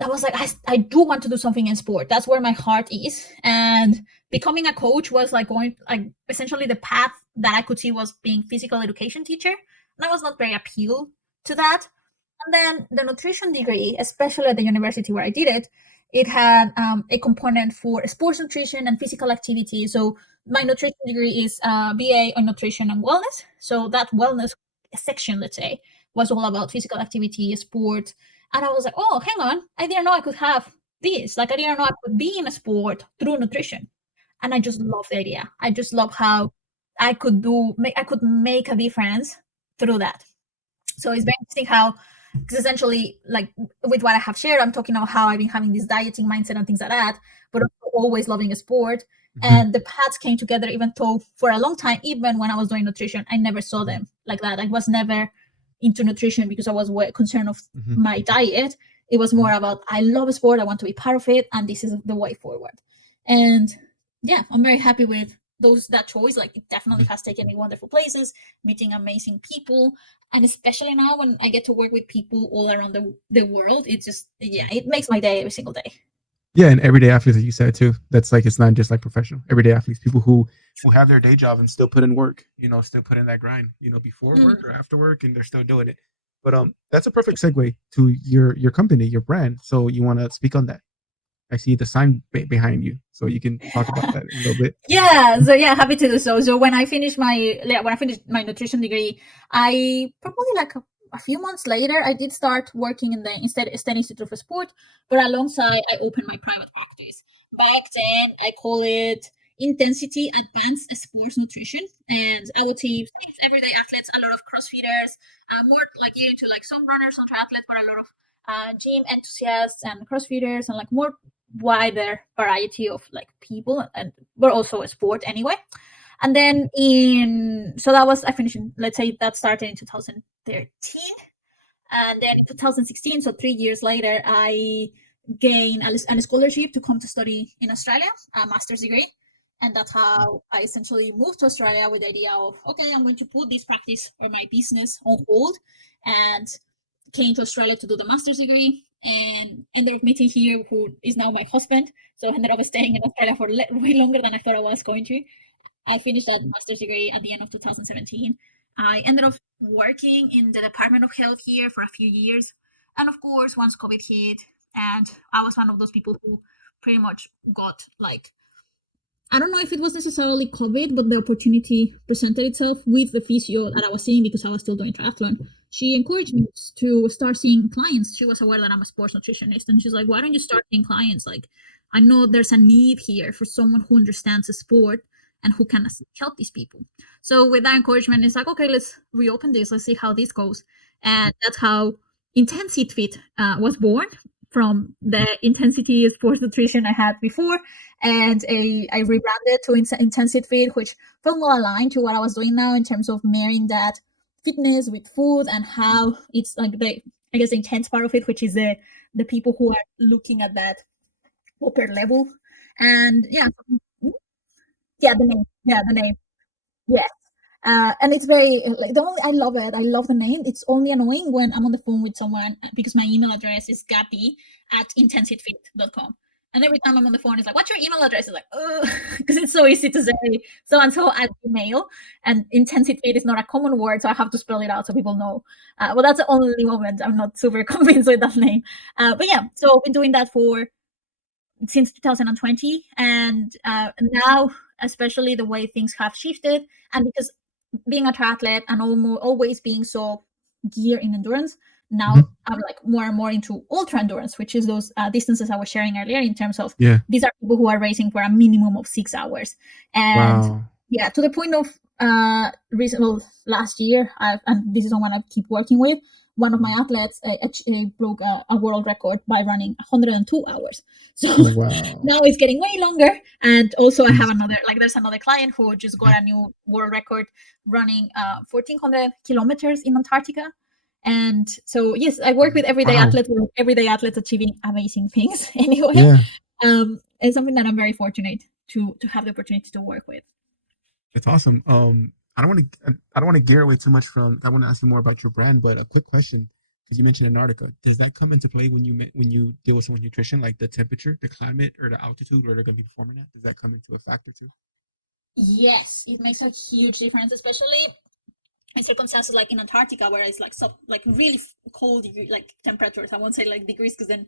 I was like, I do want to do something in sport. That's where my heart is. And becoming a coach was like going, like essentially the path that I could see was being physical education teacher. And I was not very appealed to that. And then the nutrition degree, especially at the university where I did it, it had a component for sports nutrition and physical activity. So my nutrition degree is BA on nutrition and wellness. So that wellness section, let's say, was all about physical activity, sport. And I was like, oh, hang on, I didn't know I could have this. Like I didn't know I could be in a sport through nutrition. And I just love the idea. I just love how I could make a difference through that. So it's very interesting how, because essentially, like with what I have shared, I'm talking about how I've been having this dieting mindset and things like that, but also always loving a sport. Mhm. And the paths came together, even though for a long time, even when I was doing nutrition, I never saw them like that. I was never into nutrition because I was concerned of Mhm. my diet. It was more Mhm. about I love sport, I want to be part of it, and this is the way forward. And yeah, I'm very happy with that choice. Like it definitely Mhm. has taken me wonderful places, meeting amazing people, and especially now when I get to work with people all around the world, it just, yeah, it makes my day every single day. Yeah, and everyday athletes, like you said too. That's like it's not just like professional. Everyday athletes, people who have their day job and still put in work. Still put in that grind. Before Mm. work or after work, and they're still doing it. But that's a perfect segue to your company, your brand. So you want to speak on that? I see the sign behind you, so you can talk about that a little bit. Yeah, so yeah, happy to do so. So when I finished my nutrition degree, I probably like a few months later, I did start working in the State Institute for Sport, but alongside I opened my private practice. Back then, I call it Intensity Advanced Sports Nutrition, and I would teach everyday athletes, a lot of CrossFitters, more like getting into like some runners, some triathletes, but a lot of gym enthusiasts and CrossFitters, and like more wider variety of like people, and we're also a sport anyway. And then in so that was I finished in, let's say that started in 2013. And then in 2016, so 3 years later, I gained a scholarship to come to study in Australia, a master's degree. And that's how I essentially moved to Australia with the idea of, okay, I'm going to put this practice or my business on hold, and came to Australia to do the master's degree, and ended up meeting here who is now my husband. So I ended up staying in Australia for way longer than I thought I was going to. I finished that master's degree at the end of 2017. I ended up working in the Department of Health here for a few years. And of course, once COVID hit, and I was one of those people who pretty much got like, I don't know if it was necessarily COVID, but the opportunity presented itself with the physio that I was seeing because I was still doing triathlon. She encouraged me to start seeing clients. She was aware that I'm a sports nutritionist, and she's like, why don't you start seeing clients? Like, I know there's a need here for someone who understands the sport and who can help these people. So with that encouragement, it's like, okay, let's reopen this. Let's see how this goes. And that's how IntensEATfit was born, from the intensity sports nutrition I had before. And I rebranded to IntensEATfit, which felt more aligned to what I was doing now in terms of marrying that fitness with food, and how it's like the intense part of it, which is the people who are looking at that upper level. And yeah, the name. Yes. And it's very like I love it. I love the name. It's only annoying when I'm on the phone with someone because my email address is gaby@intenseatfit.com. And every time I'm on the phone, it's like, what's your email address? It's like, oh, because it's so easy to say so and so at Gmail. And IntensEATfit is not a common word, so I have to spell it out so people know. Well, that's the only moment I'm not super convinced with that name. But yeah, so I've been doing that since 2020, and now, especially the way things have shifted, and because being a triathlete and always being so geared in endurance, now I'm like more and more into ultra endurance, which is those distances I was sharing earlier, in terms of these are people who are racing for a minimum of 6 hours. And to the point of last year, and this is someone I keep working with, one of my athletes broke a world record by running 102 hours. So now it's getting way longer. And also I have there's another client who just got a new world record running 1,400 kilometers in Antarctica. And so, yes, I work with everyday athletes achieving amazing things anyway. It's something that I'm very fortunate to have the opportunity to work with. It's awesome. I don't want to gear away too much from. I want to ask you more about your brand, but a quick question, because you mentioned Antarctica. Does that come into play when you deal with someone's nutrition, like the temperature, the climate, or the altitude where they're going to be performing at? Does that come into a factor too? Yes, it makes a huge difference, especially in circumstances like in Antarctica, where it's like really cold, like temperatures. I won't say like degrees, because then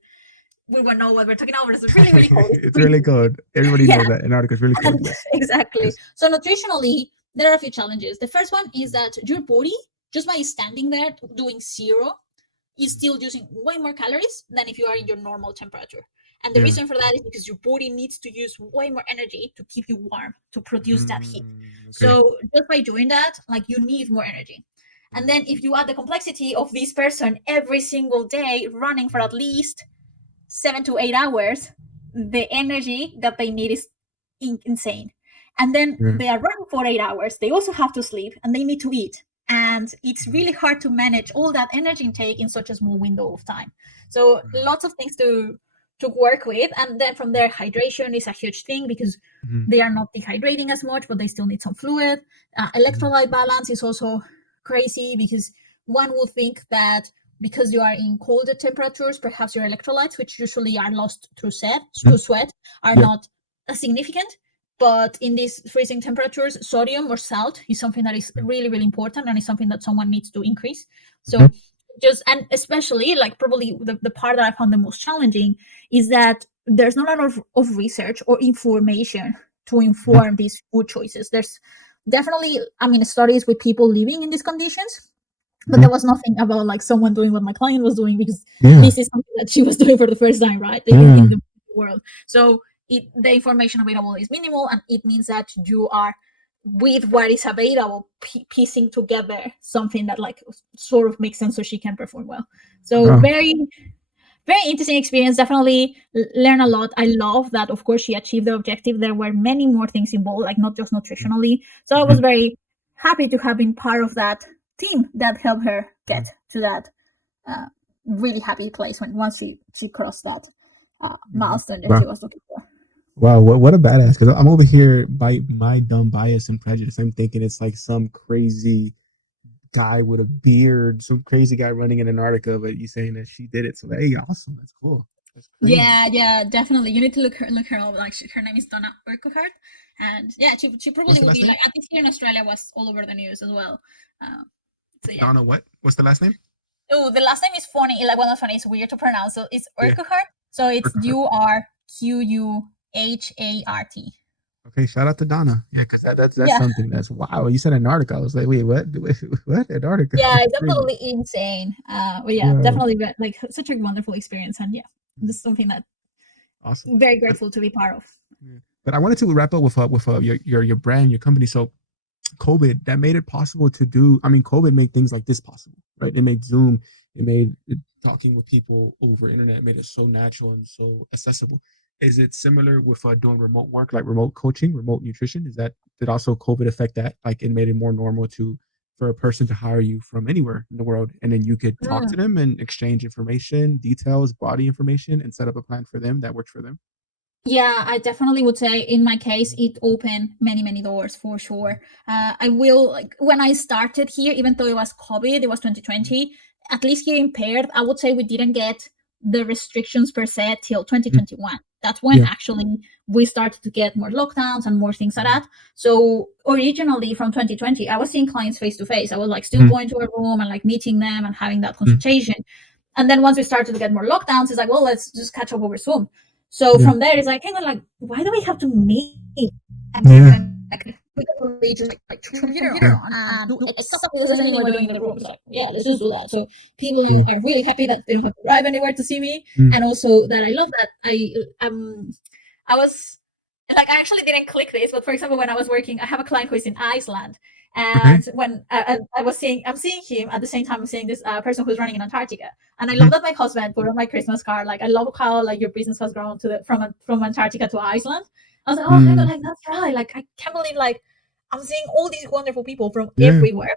we won't know what we're talking about. It's really, really cold. It's really cold. Everybody knows that Antarctica is really cold. Yes. Exactly. Yes. So nutritionally, there are a few challenges. The first one is that your body, just by standing there doing zero, is still using way more calories than if you are in your normal temperature. And the reason for that is because your body needs to use way more energy to keep you warm, to produce that heat. Okay. So just by doing that, like, you need more energy. And then if you add the complexity of this person every single day running for at least 7 to 8 hours, the energy that they need is insane. And then they are running for 8 hours. They also have to sleep, and they need to eat. And it's really hard to manage all that energy intake in such a small window of time. So lots of things to work with. And then from there, hydration is a huge thing, because they are not dehydrating as much, but they still need some fluid. Electrolyte balance is also crazy, because one would think that because you are in colder temperatures, perhaps your electrolytes, which usually are lost through sweat, are not as significant. But in these freezing temperatures, sodium or salt is something that is really, really important, and is something that someone needs to increase. So and especially, like, probably the part that I found the most challenging is that there's not a lot of research or information to inform these food choices. There's definitely, studies with people living in these conditions, but there was nothing about like someone doing what my client was doing, because this is something that she was doing for the first time, right? In the world. So the information available is minimal, and it means that you are, with what is available, piecing together something that like sort of makes sense so she can perform well. So very, very interesting experience. Definitely learn a lot. I love that, of course, she achieved the objective. There were many more things involved, like not just nutritionally. So I was very happy to have been part of that team that helped her get to that really happy place when once she crossed that milestone that Wow. she was looking for. Wow, what a badass! Because I'm over here by my dumb bias and prejudice. I'm thinking it's like some crazy guy with a beard, some crazy guy running in Antarctica. But you saying that she did it, so hey, awesome. That's cool. That's crazy. Yeah, definitely. You need to look her up. Like her name is Donna Urquhart, and yeah, she What's probably the would last be name? like at least here in Australia was all over the news as well. So yeah. Donna. What? What's the last name? Oh, the last name is funny. Like one of funny. It's weird to pronounce. So it's Yeah, Urquhart. So it's Urquhart. Urquhart. Okay, shout out to Donna. Yeah, because that's Yeah, something that's wow. You said Antarctica. I was like, wait, what? What? Antarctica? yeah, That's it's crazy. absolutely insane. But yeah, Wow. definitely like such a wonderful experience, and yeah, this is something that Awesome. I'm very But grateful to be part of. yeah. But I wanted to wrap up with your brand, your company. So COVID that made it possible to do. I mean, COVID made things like this possible, right? It made Zoom, it made talking with people over internet, it made it so natural and so accessible. Is it similar with doing remote work, like remote coaching, remote nutrition? Is that did also COVID affect that? Like it made it more normal to for a person to hire you from anywhere in the world, and then you could talk to Mm. them and exchange information, details, body information, and set up a plan for them that works for them. Yeah, I definitely would say in my case, it opened many, many doors for sure. I will, like, when I started here, even though it was COVID, it was 2020, at least here in Perth, I would say we didn't get the restrictions per se till 2021. That's when Yeah. actually we started to get more lockdowns and more things like that. So originally from 2020, I was seeing clients face to face. I was like still going to a room and like meeting them and having that consultation. And then once we started to get more lockdowns, it's like, well, let's just catch up over Zoom. So Yeah. from there, it's like, hang on, like, why do we have to meet? Yeah. And like, we can really just like turn the computer on and do exactly the same thing we're doing in the room. It's like, yeah, let's just do that. So people Yeah. are really happy that they don't have to drive anywhere to see me, and also that I love that I was like I actually didn't click this, but for example, when I was working, I have a client who is in Iceland, Okay. and when I was seeing, I'm seeing him at the same time I'm seeing this person who's running in Antarctica, and I love Mhm. that my husband put on my Christmas card. Like I love how like your business has grown to the from Antarctica to Iceland. I was like, oh, hang on, Mm. like that's right. Like I can't believe like I'm seeing all these wonderful people from Yeah. everywhere.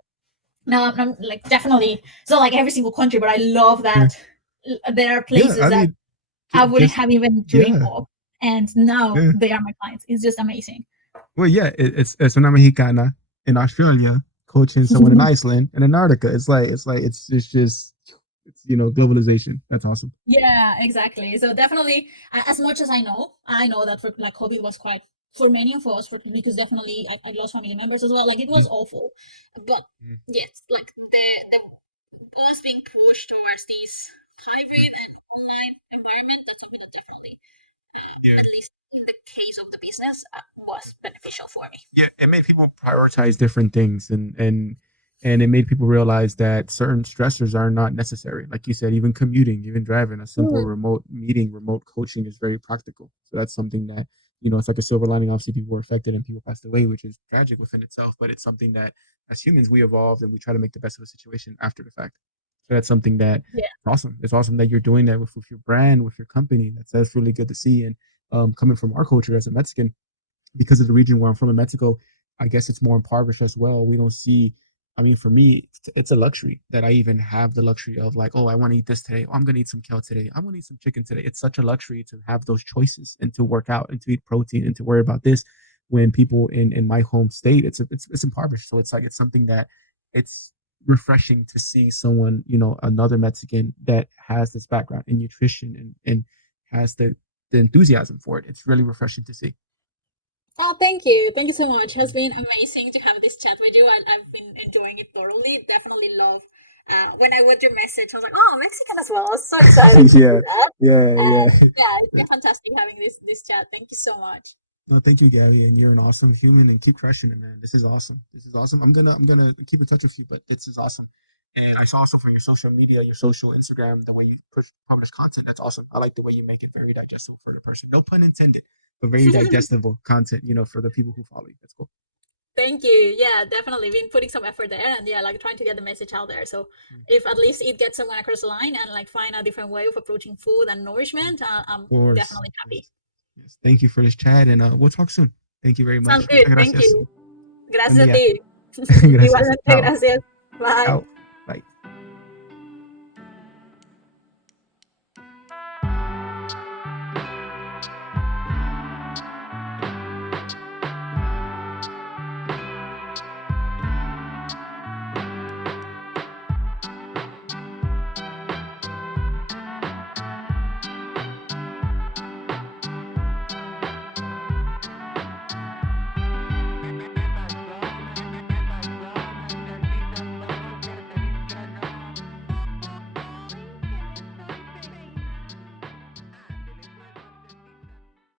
Now I'm like definitely it's not like every single country, but I love Yeah. that there are Yeah. places I that mean, I wouldn't just have even dreamed yeah. of. And now Yeah. they are my clients. It's just amazing. Well, yeah. It's una mexicana in Australia coaching someone in Iceland and Antarctica. It's just globalization. That's awesome. Yeah, exactly. So definitely, as much as I know that for like COVID was quite for many of us because definitely I lost family members as well. Like it was Mm. awful, but Mm. yes, like the us being pushed towards this hybrid and online environment. That's something that definitely, Yeah. at least in the case of the business, was beneficial for me. Yeah, it made people prioritize different things, and it made people realize that certain stressors are not necessary. Like you said, even commuting, even driving, a simple Mm. remote meeting, remote coaching is very practical. So that's something that it's like a silver lining. Obviously, people were affected and people passed away, which is tragic within itself. But it's something that, as humans, we evolved and we try to make the best of a situation after the fact. So that's something that Yeah. awesome. It's awesome that you're doing that with your brand, with your company. That's really good to see. And coming from our culture as a Mexican, because of the region where I'm from in Mexico, I guess it's more impoverished as well. We don't see. I mean, for me, it's a luxury that I even have the luxury of like, oh, I want to eat this today. Oh, I'm gonna eat some kale today. I want to eat some chicken today. It's such a luxury to have those choices and to work out and to eat protein and to worry about this. When people in my home state, it's impoverished. So it's like it's something that it's refreshing to see someone, another Mexican that has this background in nutrition and has the enthusiasm for it. It's really refreshing to see. Oh, thank you. Thank you so much. It has been amazing to have this chat with you. I've been enjoying it thoroughly. Definitely love. When I got your message, I was like, "Oh, Mexican as well." I was so excited to see Yeah, that. yeah, yeah. Yeah, it's been fantastic having this chat. Thank you so much. No, thank you, Gabby, and you're an awesome human, and keep crushing it, man. This is awesome. This is awesome. I'm gonna keep in touch with you, but this is awesome. And I saw also from your social media, your social Instagram, the way you publish content. That's awesome. I like the way you make it very digestible for the person. No pun intended, but very digestible content. For the people who follow you. That's cool. Thank you. Yeah, definitely been putting some effort there, and yeah, like trying to get the message out there. So if at least it gets someone across the line and like find a different way of approaching food and nourishment, I'm Of course. definitely happy. Yes. Thank you for this chat, and we'll talk soon. Thank you very Sounds much. good. Muchas Thank gracias. you. Buen Gracias a día. ti. Gracias. Igualmente, Chao. gracias. Bye. Chao.